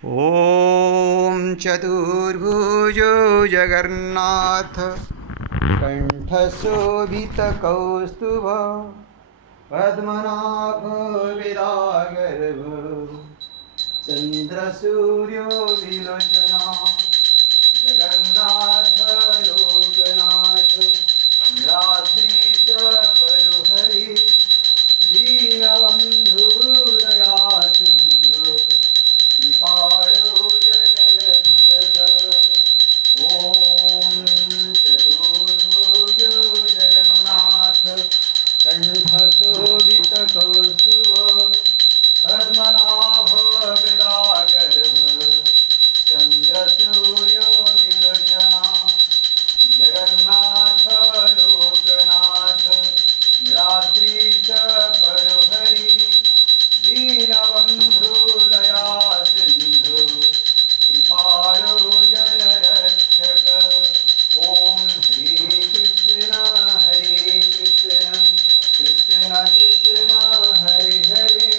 ॐ चतुर्भुजो जगन्नाथ कण्ठशोभितकौस्तुभ पद्मनाभ विरागर्भ चन्द्रसूर्यो विलोचना जगन्नाथ लोकनाथ रात्रिच परुहरि दीनबन्धु दयासिन्धु कृपाळु जनरक्षक। ॐ चतुर्भुजो जगन्नाथ कण्ठशोभितकौस्तुभ पद्मनाभ विरागर्भ चन्द्रसूर्यो विलोचना जगन्नाथ लोकनाथ रात्रिच परुहरि दीनबन्धु दयासिन्धु कृपाळु जनरक्षक। ॐ हरे कृष्ण कृष्ण कृष्ण हरे हरे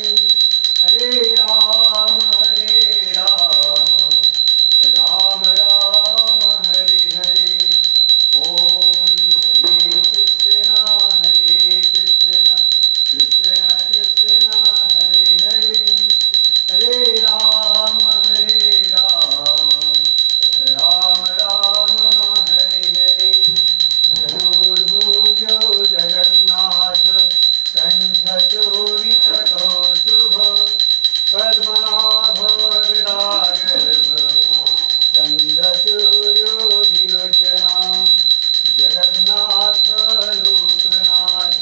हरे राम राम राम हरे हरे। ॐ हरे कृष्ण कृष्ण कृष्ण हरे हरे हरे राम राम राम हरे हरे। चतुर्भुजो जगन्नाथ कण्ठशोभितकौस्तुभ पद्मनाभ विरागर्भ चन्द्रसूर्यो विलोचना जगन्नाथ लोकनाथ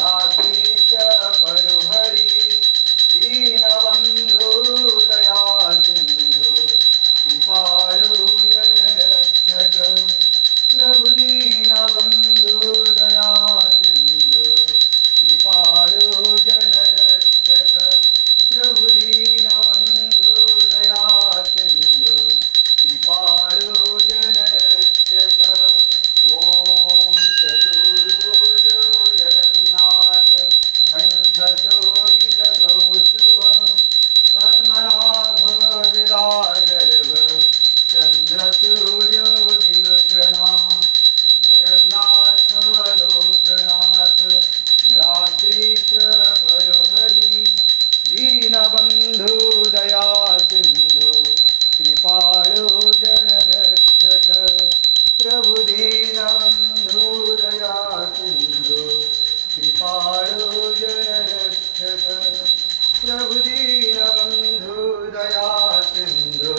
रात्रिच परुहरि दीनबन्धु दयासिन्धु कृपाळु जनरक्षक। प्रभु दीनबन्धु दयासिन्धु कृपाळु जनरक्षक। प्रभु दीनबन्धु दयासिन्धु कृपाळु जनरक्षक। ॐ चतुर्भुजो जगन्नाथ कण्ठशोभितकौस्तुभ पद्मनाभ विरागर्भ चन्द्रसूर्यो विलोचना जगन्नाथ लोकनाथ रात्रिच परुहरि दीनबन्धु दयासिन्धु कृपाळु जनरक्षक। प्रभु दीनबन्धु दयासिन्धु कृपाळु जनरक्षक। प्रभु दीनबन्धु दयासिन्धु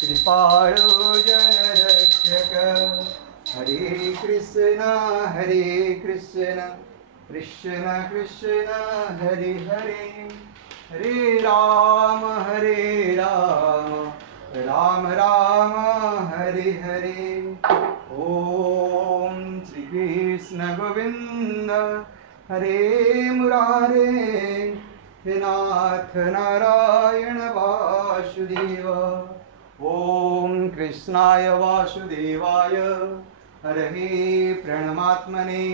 कृपाळु जनरक्षक। हरे कृष्ण कृष्ण कृष्ण हरे हरे हरे राम राम राम हरे हरे। ॐ श्री कृष्ण गोविंद हरे मुरारे हे नाथ नारायण वासुदेव। ॐ कृष्णाय वासुदेवाय हरये प्रणमात्मने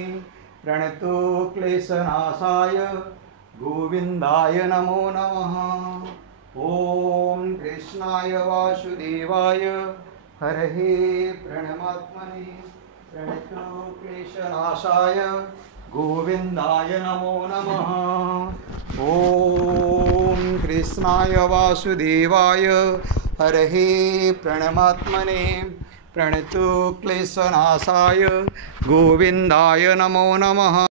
प्रणतो क्लेशनाशाय गोविन्दाय नमो नमः। ॐ कृष्णाय वासुदेवाय हरये प्रणमात्मने प्रणतो क्लेशनाशाय गोविन्दाय नमो नमः। ॐ कृष्णाय वासुदेवाय हरये प्रणमात्मने प्रणतो क्लेशनाशाय गोविन्दाय नमो नमः।